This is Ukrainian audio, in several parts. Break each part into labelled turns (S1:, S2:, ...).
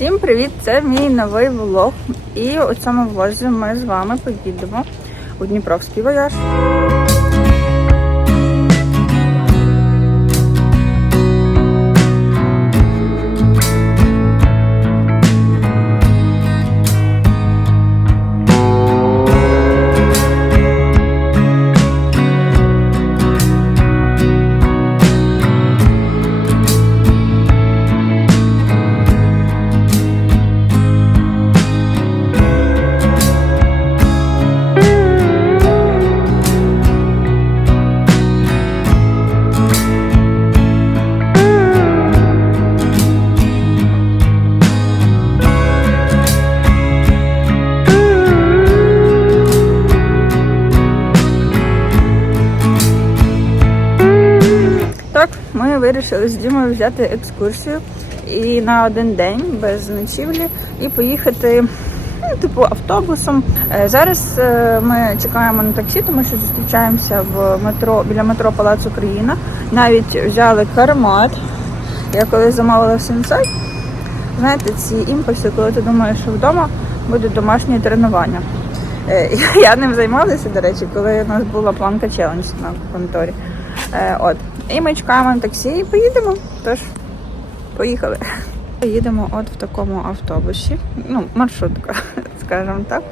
S1: Всім привіт! Це мій новий влог. І у цьому влозі ми з вами поїдемо у Дніпровський вояж. Ми вирішили з Дімою взяти екскурсію і на один день без ночівлі і поїхати. ну, Типу автобусом. Е, Зараз е, ми чекаємо на таксі, тому що зустрічаємося в метро біля метро Палац Україна. Навіть взяли кармат. Я коли замовила Сенсай, знаєте, ці імпульси, коли ти думаєш, що вдома буде домашнє тренування. Е, Я ним займалася, до речі, коли у нас була планка челендж на конторі. От. І ми чекаємо таксі і поїдемо. Тож, поїхали. Їдемо от в такому автобусі. Ну, маршрутка, скажімо так.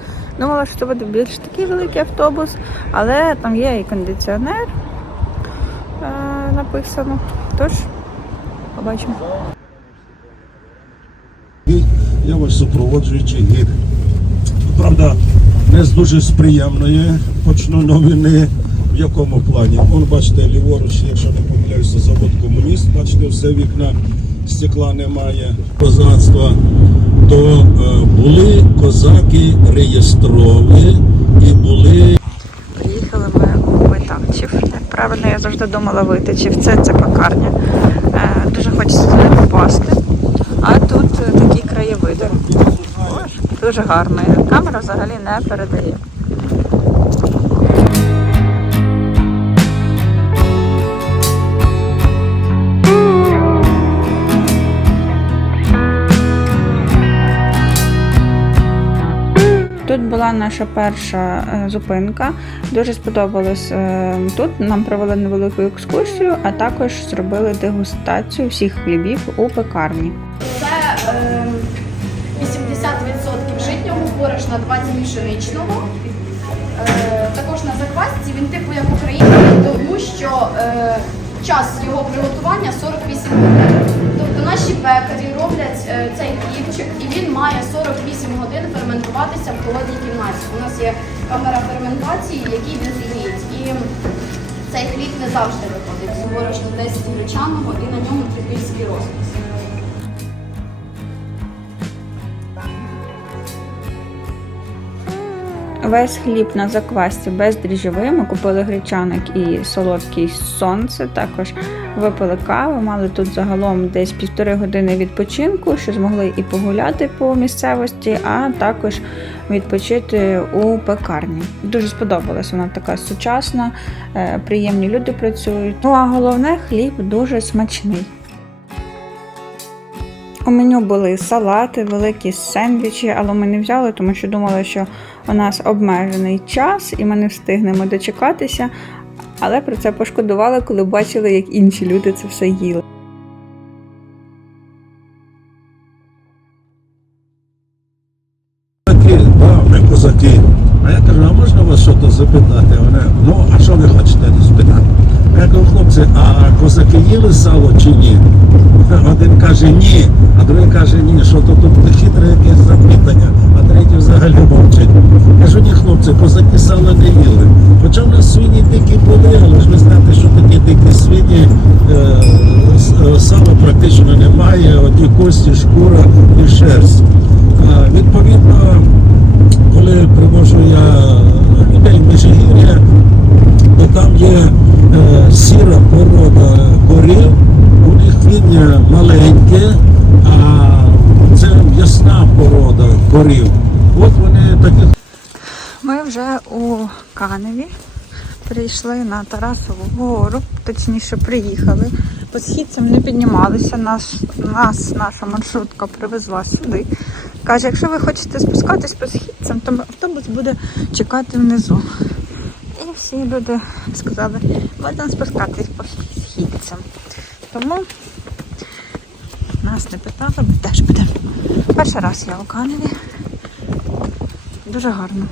S1: Думала, що це буде більш такий великий автобус, але там є і кондиціонер е, написано. Тож, побачимо.
S2: Я ваш супроводжуючий гід. Правда, не з дуже з приємної почну новини. В якому плані? Он, бачите, ліворуч, якщо не помиляюся, завод комуніст, бачите, все вікна, стекла немає, козацтва. То е, були козаки реєстрові і були
S1: Приїхали ми у Витавчів. Правильно, я завжди думала Витичів. Це, це пекарня. Е, дуже хочеться туди попасти. А тут е, такі краєвиди. Дуже гарно. Камера взагалі не передає. Тут була наша перша е, зупинка. Дуже сподобалось е, тут. Нам провели невелику екскурсію, а також зробили дегустацію всіх хлібів у пекарні.
S3: Це е, 80% житнього борошна, 20% пшеничного. Е, також на заквасці він типу як український, тому що час його приготування 48 годин. Наші пекарі роблять е, цей хлібчик і він має 48 годин ферментуватися в холодній кімнаті. У нас є камера ферментації, який він стоїть. І цей хліб не завжди виходить з борошна 10 гречаного і на ньому трипільський розпис.
S1: Весь хліб на заквасці бездріжджовий. Ми купили гречаник і солодкий сонце. Також випили каву. Мали тут загалом десь півтори години відпочинку, що змогли і погуляти по місцевості, а також відпочити у пекарні. Дуже сподобалась вона така сучасна, е, приємні люди працюють. Ну а головне, хліб дуже смачний. У меню були салати, великі сендвічі, але ми не взяли, тому що думали, що у нас обмежений час і ми не встигнемо дочекатися. Але про це пошкодували, коли бачили, як інші люди це все їли.
S2: Козаки. А я кажу, а можна вас щось запитати? Вони, ну, а що ви хочете спитати? Я кажу, хлопці, а козаки їли сало чи ні? Один каже ні, а другий каже ні, що то тут хитре якесь запитання, а третій взагалі козаки сало не їли. Хоча в нас свині дикі були, але ж ви знаєте, що такі дикі свині, е, е, практично немає, одні кості, шкура і шерсть. А, Відповідно, коли привожу я людей в Межигір'я, то там є е, сіра порода корів, у них він маленьке, а це ясна порода корів. От вони таких
S1: Ми вже у Каневі прийшли на Тарасову гору, точніше приїхали. по східцям не піднімалися. Нас, нас наша маршрутка привезла сюди. Каже, якщо ви хочете спускатись по східцям, то автобус буде чекати внизу. І всі люди сказали, будемо спускатись по східцям. Тому нас не питали, ми теж будемо. Перший раз я у Каневі. Дуже гарно.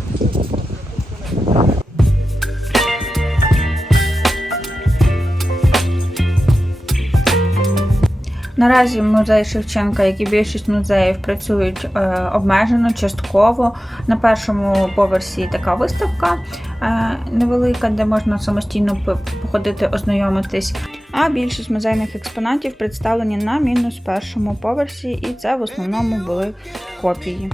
S1: Наразі музей Шевченка, як і більшість музеїв, працюють е, обмежено, частково. На першому поверсі така виставка е, невелика, де можна самостійно походити, ознайомитись. А більшість музейних експонатів представлені на мінус першому поверсі, і це в основному були копії.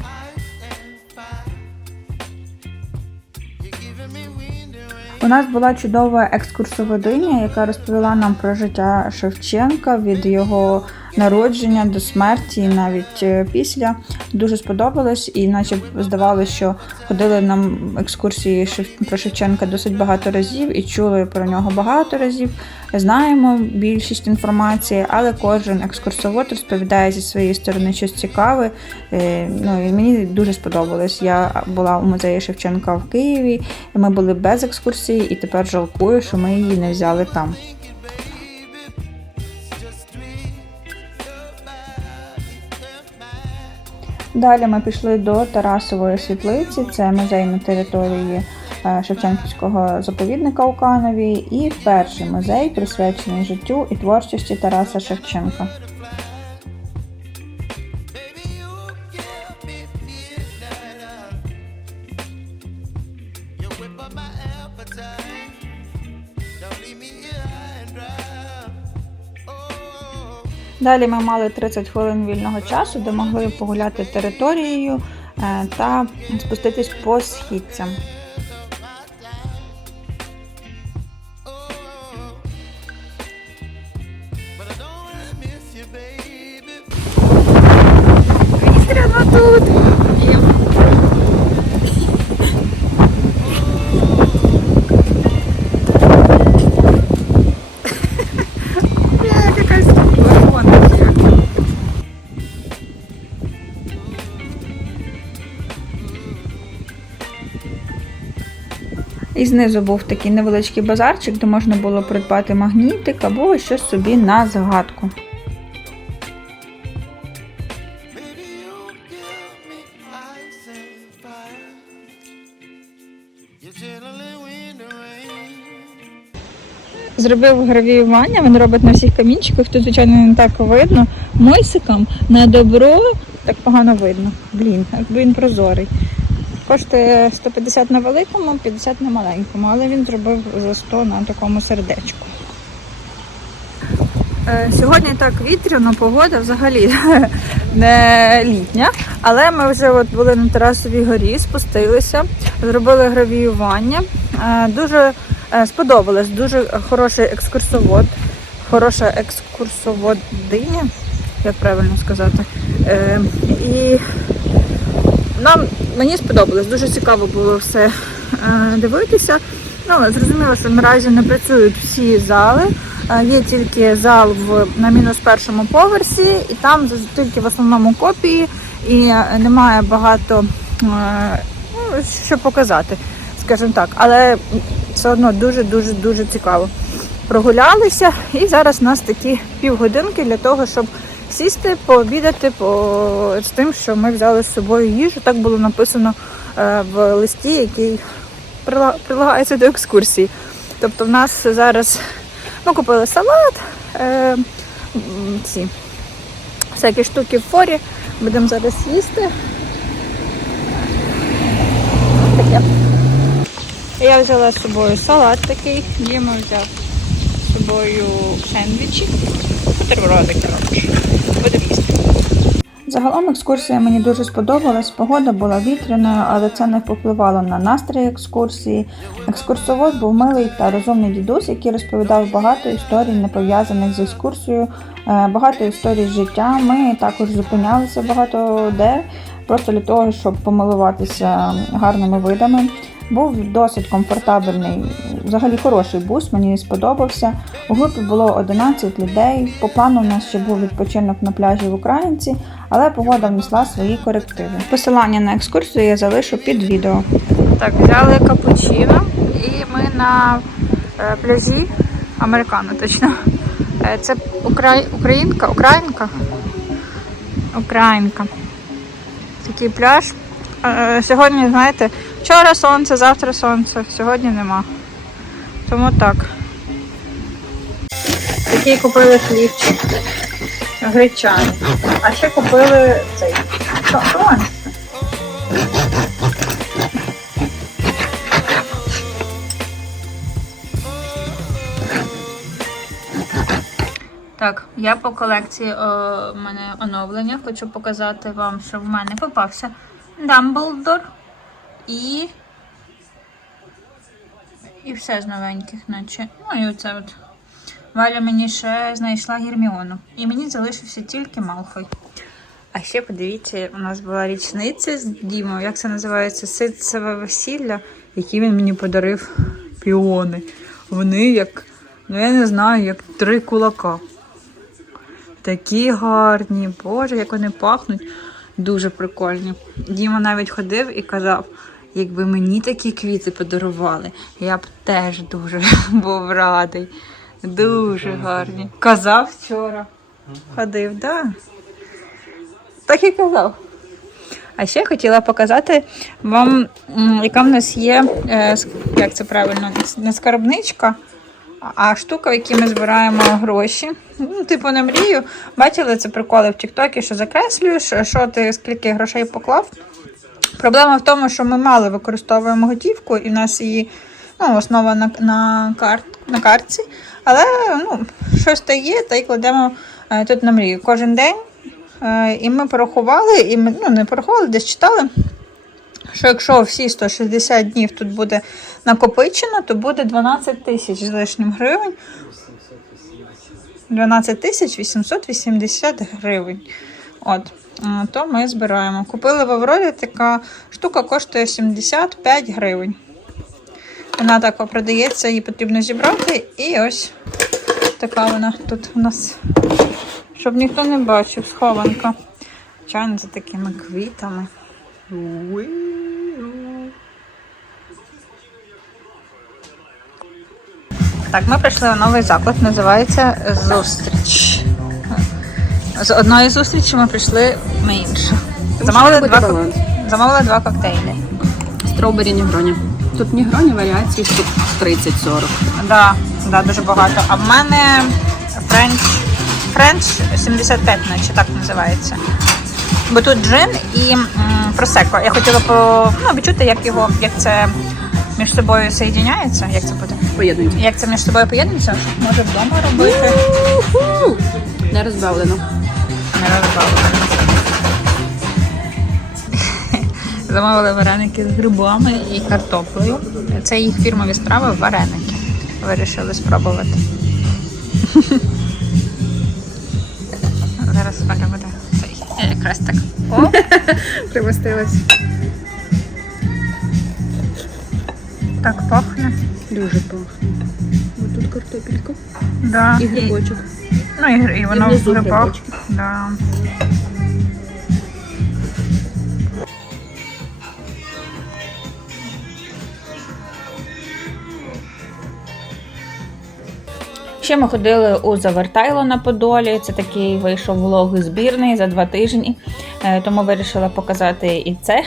S1: У нас була чудова екскурсоводиня, яка розповіла нам про життя Шевченка від його народження до смерті, навіть е, після. Дуже сподобалось, і наче здавалося, що ходили нам екскурсії про Шевченка досить багато разів і чули про нього багато разів. Знаємо більшість інформації, але кожен екскурсовод розповідає зі своєї сторони щось цікаве. Е, Ну і мені дуже сподобалось. Я була у музеї Шевченка в Києві. Ми були без екскурсії, і тепер жалкую, що ми її не взяли там. Далі ми пішли до Тарасової світлиці, це музей на території е, Шевченківського заповідника у Канові, і перший музей присвячений життю і творчості Тараса Шевченка. Далі ми мали 30 хвилин вільного часу, де могли погуляти територією е, та спуститись по східцям. І знизу був такий невеличкий базарчик, де можна було придбати магнітик або щось собі на згадку. Зробив гравіювання, він робить на всіх камінчиках, тут, звичайно, не так видно. Мойсиком на добро так погано видно. Блін, якби він прозорий. Коштує 150 на великому, 50 на маленькому, але він зробив за 100 на такому сердечку. Е, Сьогодні так вітряно, погода взагалі не літня, але ми вже от були на Тарасовій горі, спустилися, зробили гравіювання. Е, Дуже е, сподобалось, дуже хороший екскурсовод, хороша екскурсоводиня, як правильно сказати. І нам мені сподобалось, дуже цікаво було все е, дивитися. Ну, зрозуміло, що наразі не працюють всі зали. Е, Є тільки зал в на мінус першому поверсі, і там тільки в основному копії, і е, немає багато ну, що показати, скажімо так. Але все одно дуже дуже дуже цікаво. Прогулялися, і зараз у нас такі півгодинки для того, щоб сісти, пообідати по з тим, що ми взяли з собою їжу. Так було написано е, в листі, який прилагається до екскурсії. Тобто в нас зараз ми купили салат, е, ці всякі штуки в форі. Будемо зараз їсти. Я взяла з собою салат такий, Діма взяв з собою сендвічі, бутерброди, коротше. Будемо їсти. Загалом екскурсія мені дуже сподобалась. Погода була вітряною, але це не впливало на настрій екскурсії. Екскурсовод був милий та розумний дідусь, який розповідав багато історій, не пов'язаних з екскурсією, е, багато історій життя. Ми також зупинялися багато де, просто для того, щоб помилуватися гарними видами. Був досить комфортабельний взагалі хороший бус, мені сподобався. У групі було 11 людей. По плану у нас ще був відпочинок на пляжі в Українці, але погода внесла свої корективи. Посилання на екскурсію я залишу під відео. Так, взяли капучино і ми на е, пляжі американо точно. Е, Це укра... українка, українка. Українка. Такий пляж. Е, Сьогодні, знаєте, вчора сонце, завтра сонце, сьогодні нема. Тому так. Такий купили хлібчик. Гречаний. А ще купили цей. Що? Так, я по колекції о, в мене оновлення. Хочу показати вам, що в мене попався Дамблдор і. І все з новеньких, наче. Ну і оце от. Валя мені ще знайшла Герміону. І мені залишився тільки Малфой. А ще подивіться, у нас була річниця з Дімою, як це називається? Ситцеве весілля, які він мені подарив піони. Вони як, ну я не знаю, як три кулака. Такі гарні, боже, як вони пахнуть. Дуже прикольні. Діма навіть ходив і казав, якби мені такі квіти подарували, я б теж дуже був радий. Дуже гарні. Казав вчора. Ходив, так. Да. Так і казав. А ще я хотіла показати вам, яка в нас є, е, як це правильно, не скарбничка, а штука, в якій ми збираємо гроші. Ну, типу, не мрію. Бачили це приколи в Тіктокі, що закреслюєш, що ти скільки грошей поклав. Проблема в тому, що ми мало використовуємо готівку, і в нас її ну, основа на, на, карт, на картці. Але ну, щось та є, та й кладемо е, тут на мрію. Кожен день. Е, і ми порахували, і ми ну, не порахували, десь читали. Що якщо всі 160 днів тут буде накопичено, то буде 12 тисяч з лишнім гривень. 12 тисяч 880 гривень. От, е, то ми збираємо. Купили в Аврорі, така штука коштує 75 гривень. Вона так продається, її потрібно зібрати. І ось така вона тут у нас, щоб ніхто не бачив, схованка. Чайно за такими квітами. Так, ми прийшли у новий заклад, називається Зустріч. З одної зустрічі ми прийшли на іншу. Замовили два, замовили два коктейлі.
S4: Стробері нігроні. Тут нігроні варіації штук 30-40.
S1: Да, да, дуже багато. А в мене френч, френч 75, наче так називається. Бо тут джин і м, просеко. Я хотіла по, ну, відчути, як його, як це між собою соєдиняється. Як це буде?
S4: Поєднують.
S1: Як це між собою поєднується? Може вдома робити?
S4: Не розбавлено.
S1: Не розбавлено. Замовили вареники з грибами і картоплею. Це їх фірмові страви вареники. Вирішили спробувати. Зараз Оля буде цей. Якраз так. О,
S4: Примостилась.
S1: так пахне.
S4: Дуже пахне. Ось тут картопелька.
S1: Да.
S4: І грибочок.
S1: Ну і, і воно в грибах.
S4: грибочки.
S1: Да. Ще ми ходили у Завертайло на Подолі. Це такий вийшов влог збірний за два тижні, Е, тому вирішила показати і це.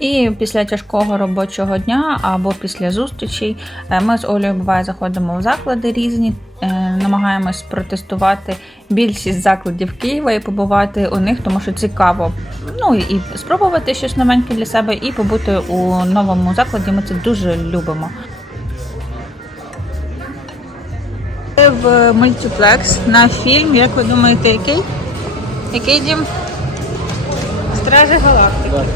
S1: І після тяжкого робочого дня або після зустрічей е, ми з Олею буває заходимо в заклади різні, е, намагаємось протестувати більшість закладів Києва і побувати у них, тому що цікаво. Ну і спробувати щось новеньке для себе, і побути у новому закладі. Ми це дуже любимо. В мультиплекс на фільм, як ви думаєте, який? Який дім? Стражі Галактики.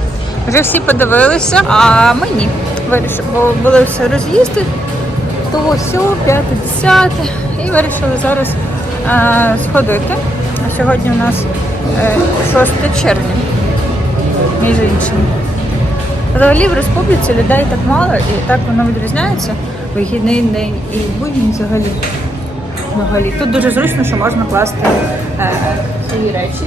S1: Вже всі подивилися, а ми ні. Вирішили, бо були все роз'їзди, то сьо, п'яте, десяте. І вирішили зараз е, сходити. А сьогодні у нас е, 6 червня, між іншим. Взагалі в республіці людей так мало і так воно відрізняється. Вихідний день і будні взагалі. Взагалі. Тут дуже зручно, що можна класти е, свої речі.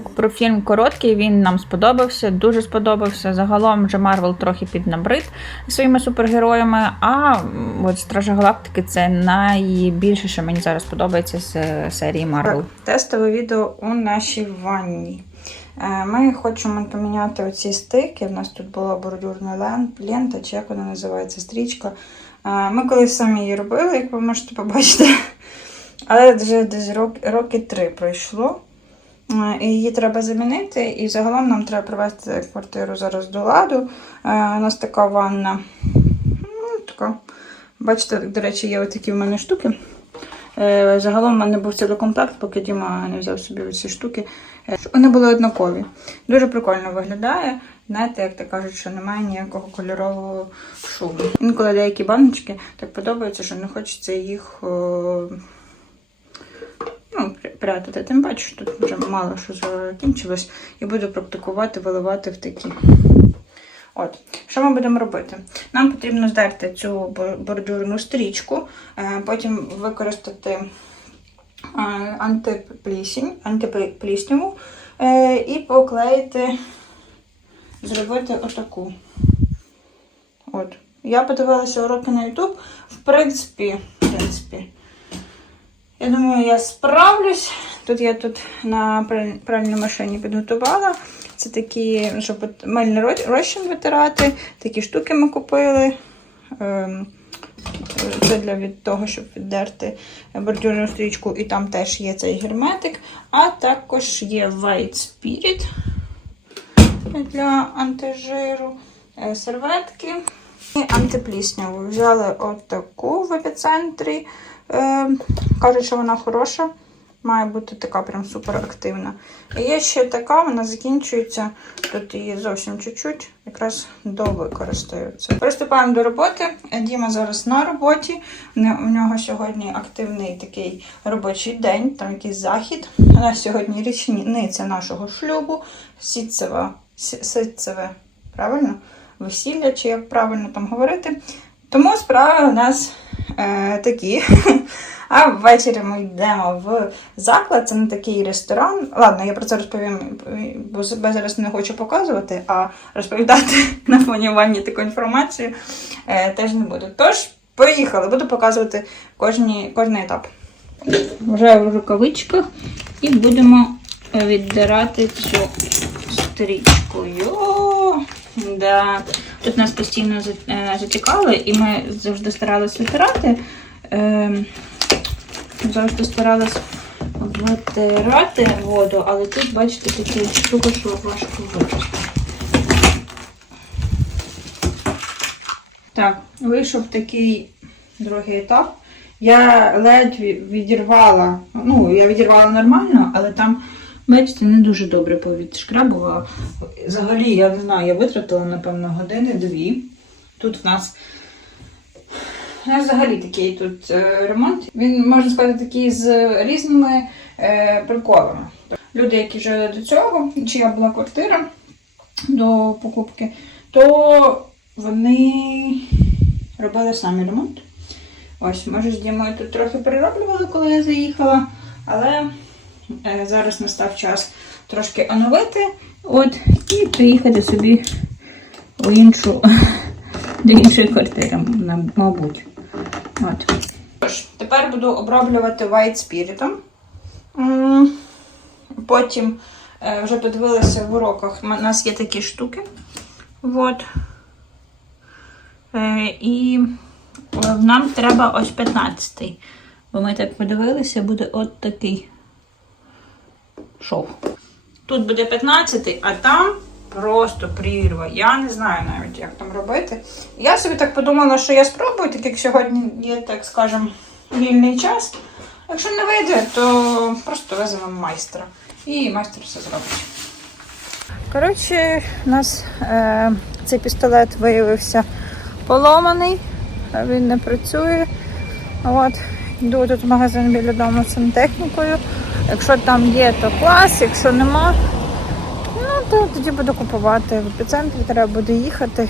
S1: Відгук про фільм короткий, він нам сподобався, дуже сподобався. Загалом вже Марвел трохи піднабрид своїми супергероями. А от Стража Галактики це найбільше, що мені зараз подобається з е, серії Марвел. Тестове відео у нашій ванні. Е, Ми хочемо поміняти оці стики. У нас тут була бордюрна лента, чи як вона називається, стрічка. Е, Ми колись самі її робили, як ви можете побачити. Але вже десь рок- роки три пройшло. Е, її треба замінити, і загалом нам треба привести квартиру зараз до ладу. Е, У нас така ванна. Ну, така. Бачите, до речі, є отакі в мене штуки. Е, Загалом в мене був цілий комплект, поки Діма не взяв собі ці штуки. Вони були однакові. Дуже прикольно виглядає. Знаєте, як то кажуть, що немає ніякого кольорового шуму. Інколи деякі баночки так подобаються, що не хочеться їх. Ну, прятати. Тим що тут вже мало що закінчилось, і буду практикувати виливати в такі. От, що ми будемо робити? Нам потрібно здерти цю бордюрну стрічку, е, потім використати е, антиплісінь, антиплісняву е, і поклеїти, зробити отаку. От. Я подивилася уроки на YouTube. В принципі, в принципі, я думаю, я справлюсь. Тут я тут на праль- пральній машині підготувала. Це такі, щоб от мильний розчин витирати. Такі штуки ми купили. Ем, Це для від того, щоб віддерти бордюрну стрічку, і там теж є цей герметик. А також є White Spirit для антижиру, е, серветки і антиплісняву. Взяли отаку в епіцентрі. Е, кажуть, що вона хороша. Має бути така прям супер активна. І є ще така, вона закінчується. Тут її зовсім чуть-чуть, якраз до використаються. Приступаємо до роботи. Діма зараз на роботі. У нього сьогодні активний такий робочий день, там якийсь захід. У нас сьогодні річниця нашого шлюбу, сітцева, сі- ситцеве, правильно? Весілля, чи як правильно там говорити. Тому справи у нас е, такі. А ввечері ми йдемо в заклад, це не такий ресторан. Ладно, я про це розповім, бо себе зараз не хочу показувати, а розповідати на фоні ванні таку інформацію е, теж не буду. Тож, поїхали, буду показувати кожні, кожний етап. Вже в рукавичках і будемо віддирати цю стрічку. Йо! Да. Тут нас постійно е, затікали, і ми завжди старалися витирати. Ем, завжди старалась витирати воду, але тут, бачите, така штука, що важко вичистити. Так, вийшов такий другий етап. Я ледь відірвала, ну, я відірвала нормально, але там, бачите, не дуже добре повідшкрабувала. Взагалі, я не знаю, я витратила, напевно, години-дві. Тут в нас у взагалі такий тут е, ремонт. Він, можна сказати, такий з різними е, приколами. Люди, які жили до цього, чия була квартира до покупки, то вони робили самі ремонт. Ось, може, з Дімою тут трохи перероблювали, коли я заїхала, але зараз настав час трошки оновити от, і приїхати собі у іншу, до іншої квартири, мабуть. От. Тепер буду оброблювати White Spirit. Потім е, вже подивилася в уроках. У нас є такі штуки. От. Е, і е, нам треба ось 15-й. Бо ми так подивилися, буде от такий шов. тут буде 15, а там просто прірва. Я не знаю навіть, як там робити. Я собі так подумала, що я спробую, так як сьогодні є, так скажемо, вільний час. Якщо не вийде, то просто визовемо майстра. І майстер все зробить. Коротше, у нас е, цей пістолет виявився поломаний, він не працює. От, йду тут в магазин біля дому з сантехнікою. Якщо там є, то клас, якщо нема, ну то тоді буду купувати. В епіцентрі треба буде їхати.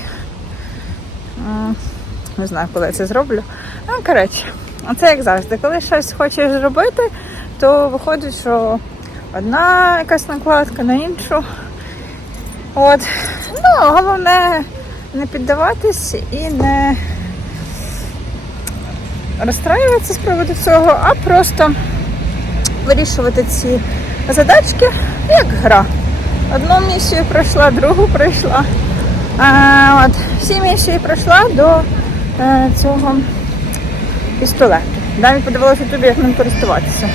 S1: Не знаю, коли я це зроблю. Ну, коротше, це як завжди. Коли щось хочеш зробити, то виходить, що одна якась накладка на іншу. От. Ну, головне не піддаватись і не розстраюватися з приводу цього, а просто вирішувати ці задачки як гра. Одну місію пройшла, другу пройшла. А, от, всі місії пройшла до е, цього пістолету. Навіть подивилася в ютубі, як ним користуватися.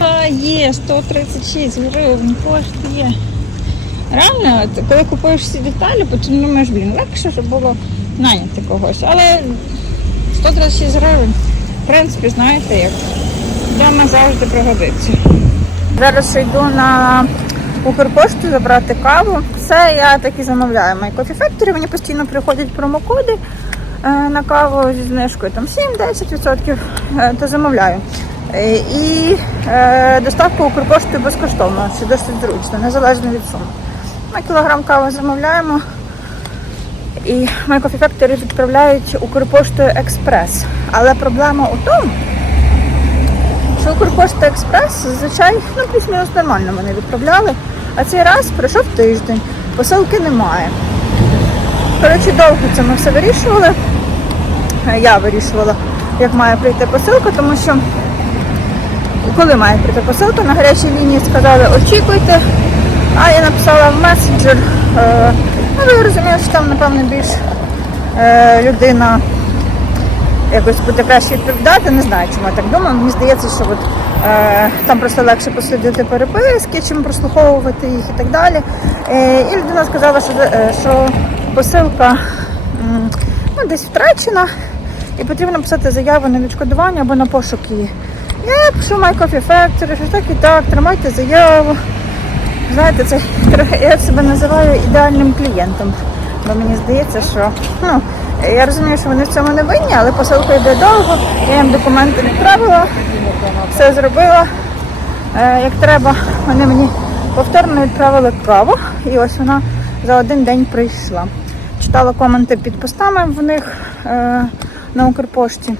S1: А, є 136 гривень, коштує. Реально, коли купуєш всі деталі, потім думаєш, блін, легше, щоб було наняти когось. Але 136 гривень, в принципі, знаєте як. Вдома завжди пригодиться. Зараз йду на Укрпошту забрати каву. Це я так і замовляю. Coffee Factory. Мені постійно приходять промокоди е, на каву зі знижкою там 7-10%, е, то замовляю. Е, І доставка Укрпоштою безкоштовно, це досить зручно, незалежно від суми. Ми кілограм кави замовляємо. І Factory відправляють Укрпоштою Експрес. Але проблема у тому, Укрпошта Експрес зазвичай ну, плюс-мінус нормально мене відправляли. А цей раз пройшов тиждень, посилки немає. Коротше, довго це ми все вирішували. Я вирішувала, як має прийти посилка, тому що коли має прийти посилка, на гарячій лінії сказали очікуйте. А я написала в месенджер. Е, ну, я розумію, що там, напевно, більш е, людина якось буде краще відповідати. Не знаю, чому я так думаю. Мені здається, що от, е, там просто легше послідити переписки, чим прослуховувати їх і так далі. Е, і людина сказала, що, е, що посилка ну, десь втрачена, і потрібно писати заяву на відшкодування або на пошук її. Я пишу My Coffee Factory, що так і так, тримайте заяву. Знаєте, це я себе називаю ідеальним клієнтом. Бо мені здається, що ну, я розумію, що вони в цьому не винні, але посилка йде довго, я їм документи відправила, все зробила е, як треба. Вони мені повторно відправили каву, і ось вона за один день прийшла. Читала коменти під постами в них е, на Укрпошті.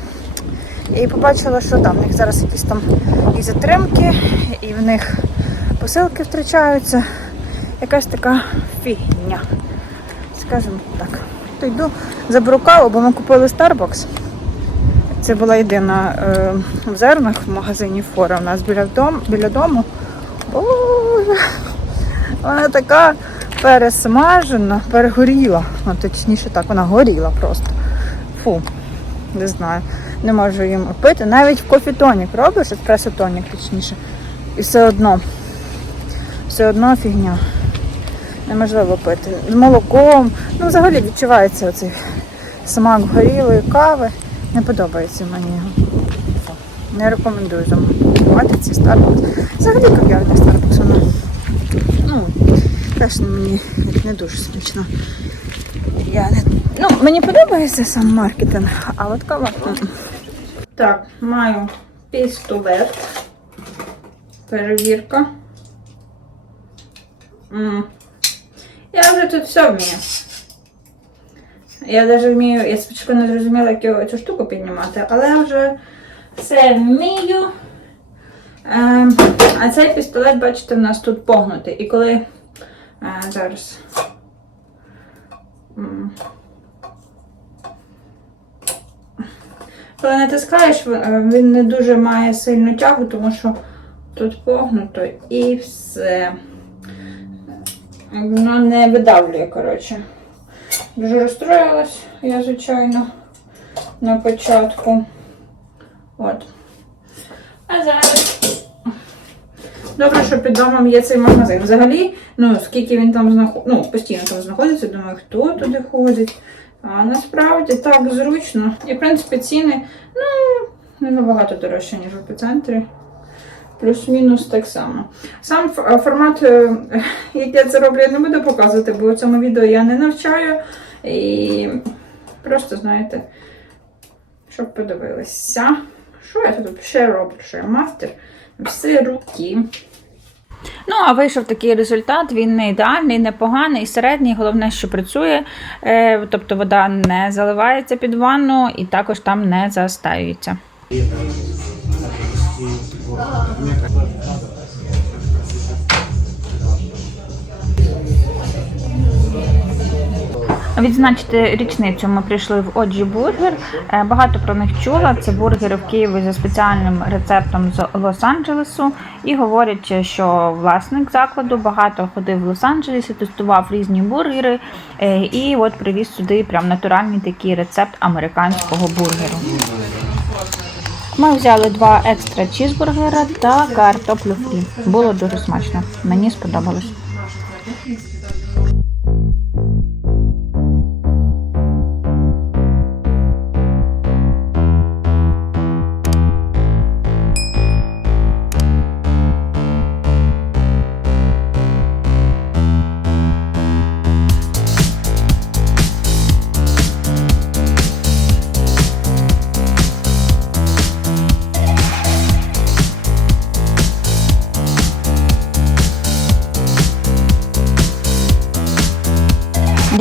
S1: І побачила, що там в них зараз якісь там і затримки, і в них посилки втрачаються. Якась така фігня. Скажімо так. То йду заберу каву, бо ми купили Starbucks. Це була єдина е, в зернах в магазині Фора у нас біля, дом, біля дому. Боже, вона така пересмажена, перегоріла. Ну, точніше так, вона горіла просто. Фу, не знаю. Не можу їм пити. Навіть в кофі-тонік робиш, еспресо-тонік точніше. І все одно. Все одно фігня. Неможливо пити. З молоком. Ну, взагалі відчувається оцей смак горілої кави. Не подобається мені його. Не рекомендую замовляти ці Starbucks. Взагалі кав'ярня Starbucks, вона ну, теж мені не дуже смачно. Я не... Ну, мені подобається сам маркетинг, а от кава. Так, маю пістолет. Перевірка. Я вже тут все вмію. Я навіть вмію, я спочатку не зрозуміла, як цю штуку піднімати, але вже все вмію. Ем, а цей пістолет, бачите, в нас тут погнутий. І коли. Е, зараз. Коли натискаєш, е, він не дуже має сильну тягу, тому що тут погнуто і все. Воно не видавлює, коротше. Дуже розстроїлась я, звичайно, на початку. От. А зараз Добре, що під домом є цей магазин. Взагалі, ну скільки він там знаход... ну, постійно там знаходиться, думаю, хто туди ходить. А насправді так зручно. І в принципі ціни ну, не набагато дорожче, ніж в епіцентрі. Плюс-мінус так само. Сам формат, е, як я це роблю, я не буду показувати, бо у цьому відео я не навчаю. І просто, знаєте, щоб подивилися. Що я тут ще роблю? Що я мастер? Все руки. Ну, а вийшов такий результат. Він не ідеальний, не поганий, середній. Головне, що працює. Е, тобто вода не заливається під ванну і також там не застаюється. Відзначити річницю ми прийшли в Оджі Бургер. Е, Багато про них чула. Це бургери в Києві за спеціальним рецептом з Лос-Анджелесу. І говорять, що власник закладу багато ходив в Лос-Анджелесі, тестував різні бургери. е, І от привіз сюди прям натуральний такий рецепт американського бургеру. Ми взяли два екстра чізбургера та картоплю фрі. Було дуже смачно. Мені сподобалось.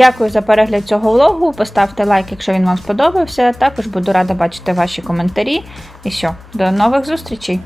S1: Дякую за перегляд цього влогу. Поставте лайк, якщо він вам сподобався. Також буду рада бачити ваші коментарі. І що, до нових зустрічей!